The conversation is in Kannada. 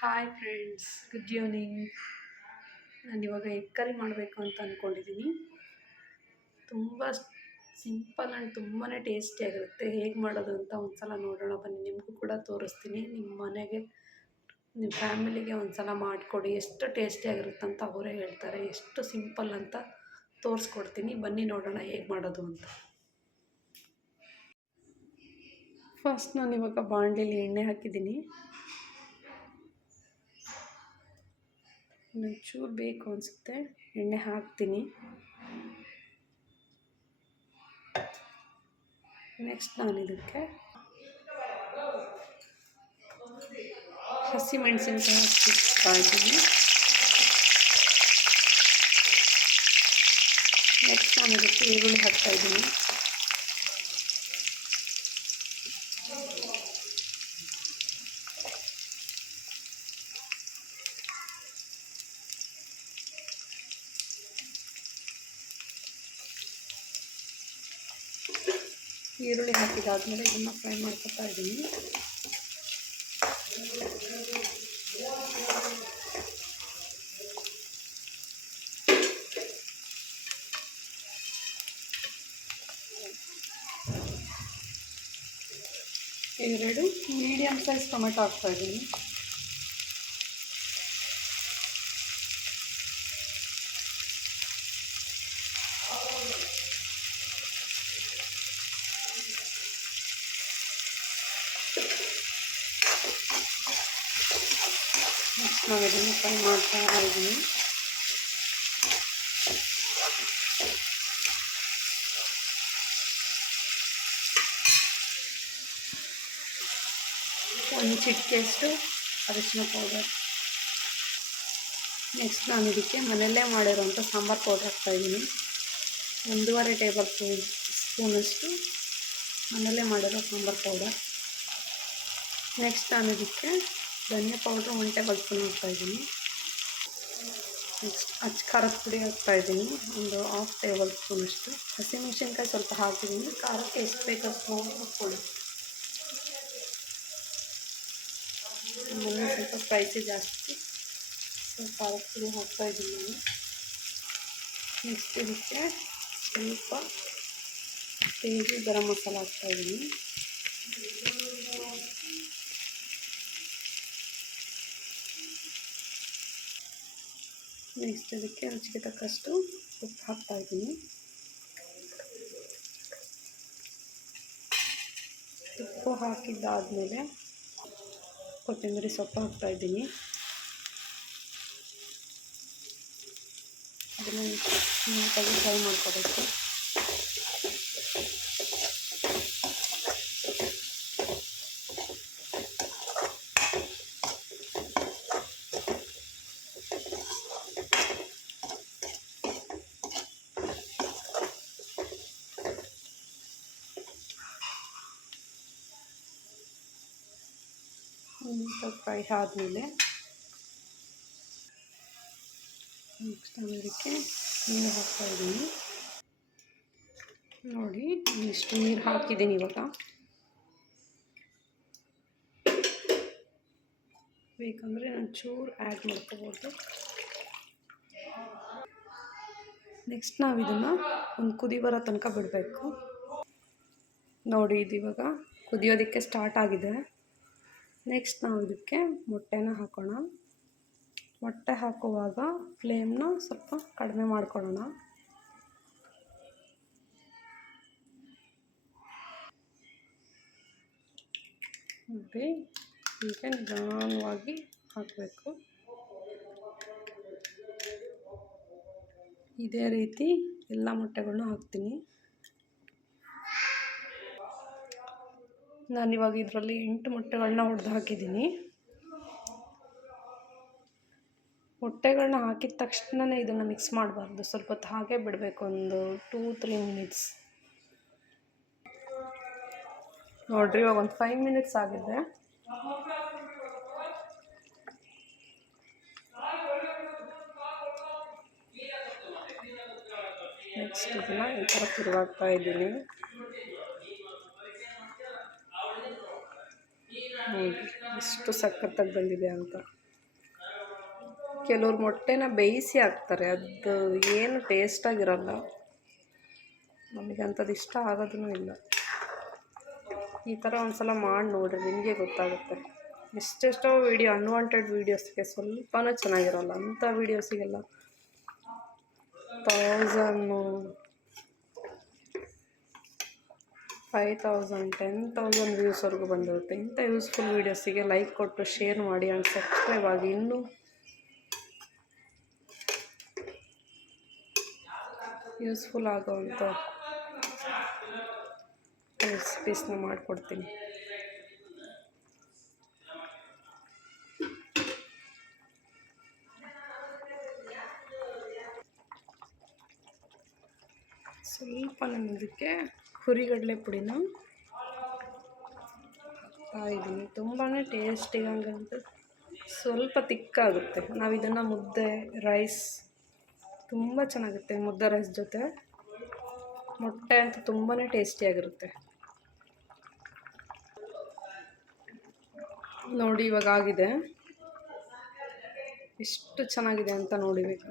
Hi friends, good evening. ನಾನಿವಾಗ ಎಗ್ ಕರಿ ಮಾಡಬೇಕು ಅಂತ ಅಂದ್ಕೊಂಡಿದ್ದೀನಿ. ತುಂಬ ಸಿಂಪಲ್ ಆ್ಯಂಡ್ ತುಂಬಾ ಟೇಸ್ಟಿಯಾಗಿರುತ್ತೆ. ಹೇಗೆ ಮಾಡೋದು ಅಂತ ಒಂದು ನೋಡೋಣ ಬನ್ನಿ. ನಿಮಗೂ ಕೂಡ ತೋರಿಸ್ತೀನಿ. ನಿಮ್ಮ ಮನೆಗೆ, ನಿಮ್ಮ ಫ್ಯಾಮಿಲಿಗೆ ಒಂದು ಮಾಡಿಕೊಡಿ. ಎಷ್ಟು ಟೇಸ್ಟಿಯಾಗಿರುತ್ತೆ ಅಂತ ಅವರೇ ಹೇಳ್ತಾರೆ. ಎಷ್ಟು ಸಿಂಪಲ್ ಅಂತ ತೋರಿಸ್ಕೊಡ್ತೀನಿ. ಬನ್ನಿ ನೋಡೋಣ ಹೇಗೆ ಮಾಡೋದು ಅಂತ. ಫಸ್ಟ್ ನಾನಿವಾಗ ಬಾಣಲೆಯಲ್ಲಿ ಎಣ್ಣೆ ಹಾಕಿದ್ದೀನಿ. ಚೂರು ಬೇಕು ಅನಿಸುತ್ತೆ, ಎಣ್ಣೆ ಹಾಕ್ತೀನಿ. ನೆಕ್ಸ್ಟ್ ನಾನು ಇದಕ್ಕೆ ಹಸಿಮೆಣಸಿನ್ಕಾಯಿ ಹಾಕ್ತೀನಿ. ನೆಕ್ಸ್ಟ್ ನಾನು ಇದಕ್ಕೆ ಈರುಳ್ಳಿ ಹಾಕ್ತಾಯಿದ್ದೀನಿ. ಈರುಳ್ಳಿ ಹಾಕಿದಾದ್ಮೇಲೆ ಇದನ್ನು ಫ್ರೈ ಮಾಡ್ಕೊತಾ ಇದ್ದೀನಿ. ಎರಡು ಮೀಡಿಯಮ್ ಸೈಜ್ ಟೊಮೆಟೊ ಹಾಕ್ತಾಯಿದ್ದೀನಿ. ನೆಕ್ಸ್ಟ್ ನಾವು ಇದನ್ನು ಫ್ರೈ ಮಾಡ್ತಾ ಇದ್ದೀನಿ. ಒಂದು ಚಿಟಿಕೆಯಷ್ಟು ಅರಿಶಿನ ಪೌಡರ್. ನೆಕ್ಸ್ಟ್ ನಾನು ಇದಕ್ಕೆ ಮನೆಯಲ್ಲೇ ಮಾಡಿರೋಂಥ ಸಾಂಬಾರು ಪೌಡರ್ ಹಾಕ್ತಾಯಿದ್ದೀನಿ. 1.5 ಟೇಬಲ್ ಸ್ಪೂನಷ್ಟು ಮನೆಯಲ್ಲೇ ಮಾಡಿರೋ ಸಾಂಬಾರು ಪೌಡರ್. ನೆಕ್ಸ್ಟ್ ನಾನು ಇದಕ್ಕೆ ಧನಿಯಾ ಪೌಡ್ರು 1 ಟೇಬಲ್ ಸ್ಪೂನ್ ಹಾಕ್ತಾಯಿದ್ದೀನಿ. ನೆಕ್ಸ್ಟ್ ಖಾರದ ಪುಡಿ ಹಾಕ್ತಾಯಿದ್ದೀನಿ, ಒಂದು 1/2 ಟೇಬಲ್ ಸ್ಪೂನಷ್ಟು. ಹಸಿಮೆಣಸಿನ್ಕಾಯಿ ಸ್ವಲ್ಪ ಹಾಕಿದ್ದೀನಿ. ಖಾರಕ್ಕೆ ಎಷ್ಟು ಬೇಕೋ ಅಷ್ಟು ಹಾಕ್ಕೊಳ್ಳಿ. ನಮ್ಮನೆ ಸ್ವಲ್ಪ ಸ್ಪೈಸಿ ಜಾಸ್ತಿ, ಸೊ ಖಾರದ ಪುಡಿ ಹಾಕ್ತಾಯಿದ್ದೀನಿ. ನೆಕ್ಸ್ಟ್ ಇದಕ್ಕೆ ಸ್ವಲ್ಪ KG ಗರಂ ಮಸಾಲ ಹಾಕ್ತಾಯಿದ್ದೀನಿ. ನೆಕ್ಸ್ಟ್ ಇದಕ್ಕೆ ರುಚಿಗೆ ತಕ್ಕಷ್ಟು ಉಪ್ಪು ಹಾಕ್ತಾಯಿದ್ದೀನಿ. ಉಪ್ಪು ಹಾಕಿದ್ದಾದಮೇಲೆ ಕೊತ್ತಂಬರಿ ಸೊಪ್ಪು ಹಾಕ್ತಾಯಿದ್ದೀನಿ. ಅದನ್ನು ನೀಟಾಗಿ ಫ್ರೈ ಮಾಡ್ಕೋಬೇಕು. ಫ್ರೈ ಆದಮೇಲೆ ನೆಕ್ಸ್ಟ್ ನಾನು ಇದಕ್ಕೆ ನೀರು ಹಾಕ್ತಾಯಿದ್ದೀನಿ. ನೋಡಿ, ಇಷ್ಟು ನೀರು ಹಾಕಿದ್ದೀನಿ. ಇವಾಗ ಬೇಕಂದರೆ ನಾನು ಚೂರು ಆ್ಯಡ್ ಮಾಡ್ಕೋಬೋದು. ನೆಕ್ಸ್ಟ್ ನಾವು ಇದನ್ನು ಒಂದು ಕುದಿ ಬರೋ ತನಕ ಬಿಡಬೇಕು. ನೋಡಿ, ಇದು ಇವಾಗ ಕುದಿಯೋದಕ್ಕೆ ಸ್ಟಾರ್ಟ್ ಆಗಿದೆ. ನೆಕ್ಸ್ಟ್ ನಾವು ಇದಕ್ಕೆ ಮೊಟ್ಟೆನ ಹಾಕೋಣ. ಮೊಟ್ಟೆ ಹಾಕುವಾಗ ಫ್ಲೇಮ್ನ ಸ್ವಲ್ಪ ಕಡಿಮೆ ಮಾಡ್ಕೊಳ್ಳೋಣ. ನೋಡಿ, ಈಗ ನಿಧಾನವಾಗಿ ಹಾಕಬೇಕು. ಇದೇ ರೀತಿ ಎಲ್ಲ ಮೊಟ್ಟೆಗಳನ್ನ ಹಾಕ್ತೀನಿ. ನಾನಿವಾಗ ಇದರಲ್ಲಿ 8 ಮೊಟ್ಟೆಗಳನ್ನ ಒಡೆದು ಹಾಕಿದ್ದೀನಿ. ಮೊಟ್ಟೆಗಳನ್ನ ಹಾಕಿದ ತಕ್ಷಣವೇ ಇದನ್ನು ಮಿಕ್ಸ್ ಮಾಡಬಾರ್ದು. ಸ್ವಲ್ಪ ಹೊತ್ತು ಹಾಗೆ ಬಿಡಬೇಕು, ಒಂದು 2-3 ಮಿನಿಟ್ಸ್. ನೋಡಿರಿ, ಇವಾಗ ಒಂದು 5 ಮಿನಿಟ್ಸ್ ಆಗಿದೆ. ನೆಕ್ಸ್ಟ್ ಇದನ್ನು ಈ ಥರ ತಿರುವಾಗ್ತಾ ಇದ್ದೀನಿ. ನೋಡಿ ಎಷ್ಟು ಸಖತ್ತಾಗಿ ಬಂದಿದೆ ಅಂತ. ಕೆಲವ್ರು ಮೊಟ್ಟೆನ ಬೇಯಿಸಿ ಹಾಕ್ತಾರೆ, ಅದು ಏನು ಟೇಸ್ಟಾಗಿರಲ್ಲ. ನಮಗೆ ಅಂಥದ್ದು ಇಷ್ಟ ಆಗೋದೂ ಇಲ್ಲ. ಈ ಥರ ಒಂದು ಸಲ ಮಾಡಿ ನೋಡಿರಿ, ನಿಮಗೆ ಗೊತ್ತಾಗುತ್ತೆ. ಎಷ್ಟೆಷ್ಟೋ ವೀಡಿಯೋ, ಅನ್ವಾಂಟೆಡ್ ವೀಡಿಯೋಸ್ಗೆ ಸ್ವಲ್ಪನೂ ಚೆನ್ನಾಗಿರೋಲ್ಲ. ಅಂಥ ವೀಡಿಯೋಸಿಗೆಲ್ಲ 1000, 5000, 10,000 ವ್ಯೂಸ್ವರೆಗೂ ಬಂದಿರುತ್ತೆ. ಇಂಥ ಯೂಸ್ಫುಲ್ ವೀಡಿಯೋಸಿಗೆ ಲೈಕ್ ಕೊಟ್ಟು ಶೇರ್ ಮಾಡಿ ಆ್ಯಂಡ್ ಸಬ್ಸ್ಕ್ರೈಬ್ ಆಗಿ. ಇನ್ನೂ ಯೂಸ್ಫುಲ್ ಆಗೋವಂಥ ರೆಸಿಪೀಸ್ನ ಮಾಡಿಕೊಡ್ತೀನಿ. ಸ್ವಲ್ಪ ನಾನು ಇದಕ್ಕೆ ಹುರಿಗಡಲೆ ಪುಡಿನ ಹಾಕಿದ್ದೀನಿ. ತುಂಬಾ ಟೇಸ್ಟಿಗೆ, ಹಂಗಂತ ಸ್ವಲ್ಪ ತಿಕ್ಕಾಗುತ್ತೆ. ನಾವು ಇದನ್ನು ಮುದ್ದೆ, ರೈಸ್ ತುಂಬ ಚೆನ್ನಾಗುತ್ತೆ. ಮುದ್ದೆ ರೈಸ್ ಜೊತೆ ಮೊಟ್ಟೆ ಅಂತೂ ತುಂಬಾ ಟೇಸ್ಟಿಯಾಗಿರುತ್ತೆ. ನೋಡಿ ಇವಾಗ ಆಗಿದೆ, ಎಷ್ಟು ಚೆನ್ನಾಗಿದೆ ಅಂತ ನೋಡಿಬೇಕು.